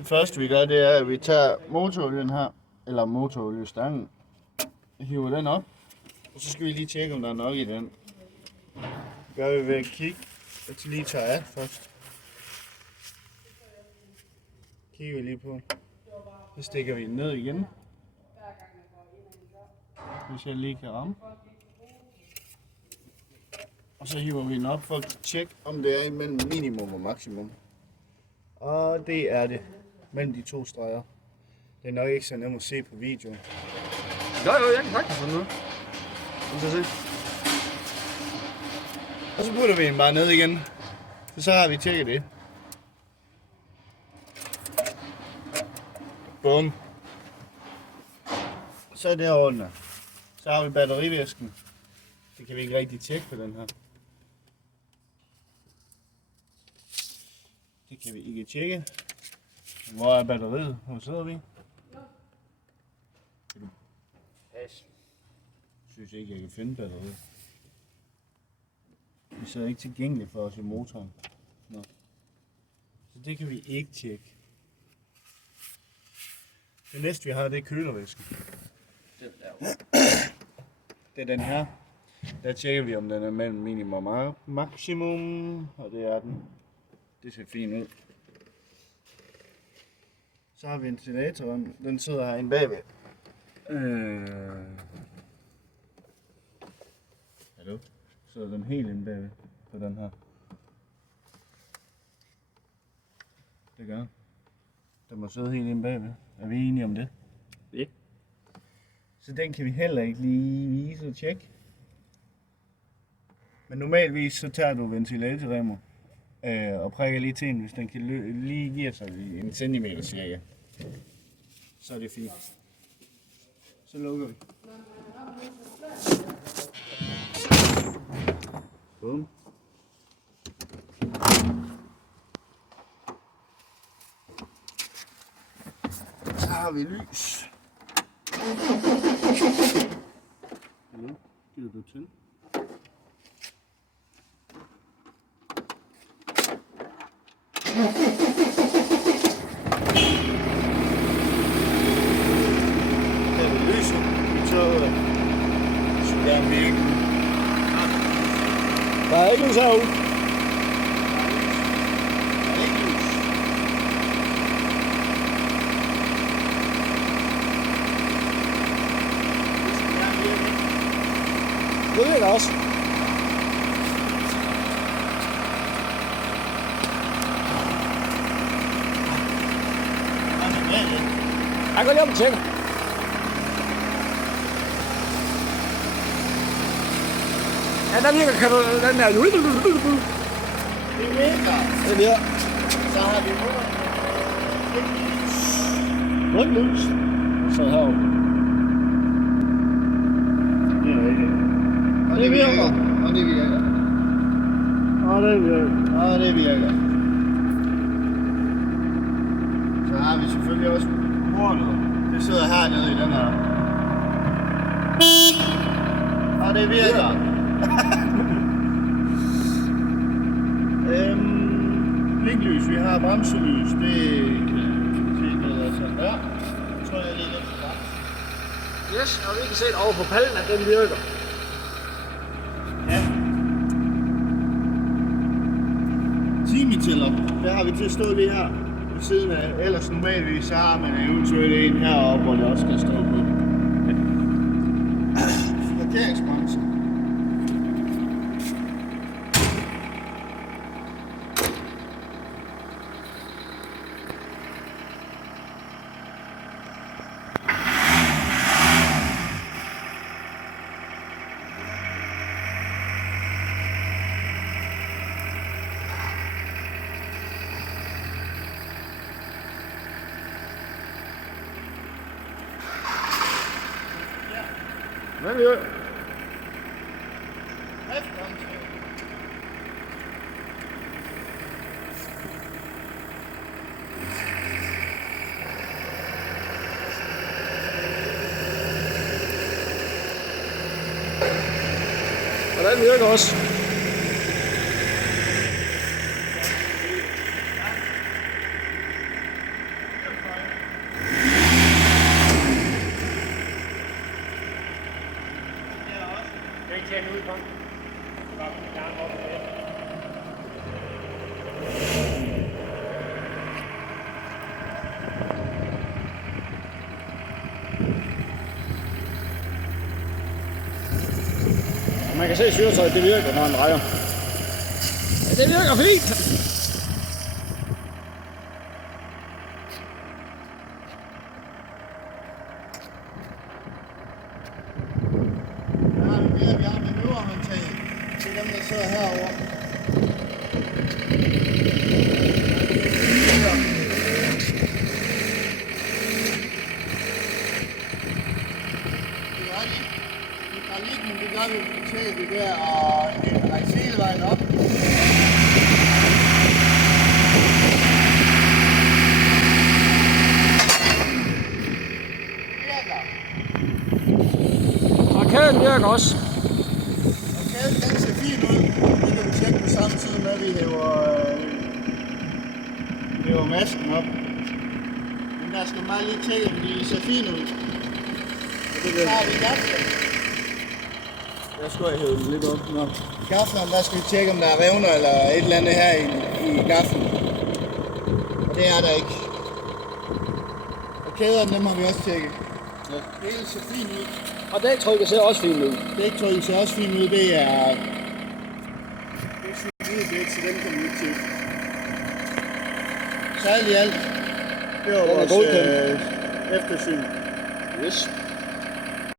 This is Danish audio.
Det første vi gør, det er, at vi tager motorolien her, eller motoroliestangen, hiver den op, og så skal vi lige tjekke, om der er nok i den. Det gør vi ved at kigge, og til lige tager af først. Kigger vi lige på. Så stikker vi den ned igen. Hvis jeg lige kan ramme. Og så hiver vi den op for at tjekke, om det er imellem minimum og maksimum. Og det er det. Mellem de to streger. Det er nok ikke så nemt at se på videoen. Jo, jeg kan sagtens finde noget. Og så putter vi den bare ned igen. Så har vi tjekket det. Bum. Så er det ordnet. Så har vi batterivæsken. Det kan vi ikke rigtig tjekke på den her. Det kan vi ikke tjekke. Hvor er batteriet? Hvor sidder vi? Pas. Jeg synes ikke, jeg kan finde batteriet. Det er så ikke tilgængeligt for os i motoren. Nå. Så det kan vi ikke tjekke. Det næste vi har, det er kølervæsken. Det er den her. Der tjekker vi, om den er mellem minimum og maksimum. Og det er den. Det ser fint ud. Så har vi ventilatoren. Den sidder herinde bagved. Hallo? Så er den helt inde bagved på den her. Det gør. Den må sidde helt inde bagved. Er vi enige om det? Ja. Så den kan vi heller ikke lige vise og tjekke. Men normalvis så tager du ventilatorremmer og prikker lige til den, hvis den kan lige give sig en centimeter cirka. Så er det fint. Så lukker vi. Bum. Så har vi lys. Hallo, gider du tænde? Der er ikke lys herude. Det virker også. Jeg går lige op og tjekker. Ja, der virker den der. Det virker. Det virker. Så har vi rødt lys. Så heroppe. Det er rigtigt. Og det virker. Og det virker. Og det virker. Og det virker. Så har vi selvfølgelig også bordet. Det sidder hernede i den her. Og det virker. Blinklys, vi har bremselys, det er sådan der. Jeg tror jeg lige lidt for bremsen. Yes, og vi kan se over på pallen, at den virker. Ja. Timetæller, der har vi til at stå lige her ved siden af. Ellers normalvis så har man eventuelt en heroppe, hvor det også skal stå på. Parkeringsbremsen. Hvad vil jeg? Og den virker også. kan se, at syretøjet det virker, når han drejer. Ja, det virker fint. Vi har manøvrehåndtag til dem, der sidder herovre. Det gør vi til det der og rejse hele vejen op. Arkaden virker også. Arkaden den ser fin ud. Det kan vi tjekke på samme tid med, at vi hæver masken op. Men der skal bare lige tjekke, fordi de ser fine ud. Så har vi gaflen. Jeg skulle have hævet den lidt op. Nå. Gaflen, der skal vi tjekke, om der er revner eller et eller andet her i gaflen. Og det er der ikke. Og kæderne, dem har vi også tjekket. Ja. Det hele ser fint ud. Og dæktrykket ser også fint ud. Dæktrykket ser også fint ud. Det er cykeldæk, så den kan vi ikke tjekke. Så alt i alt, det var vores eftersyn. Yes.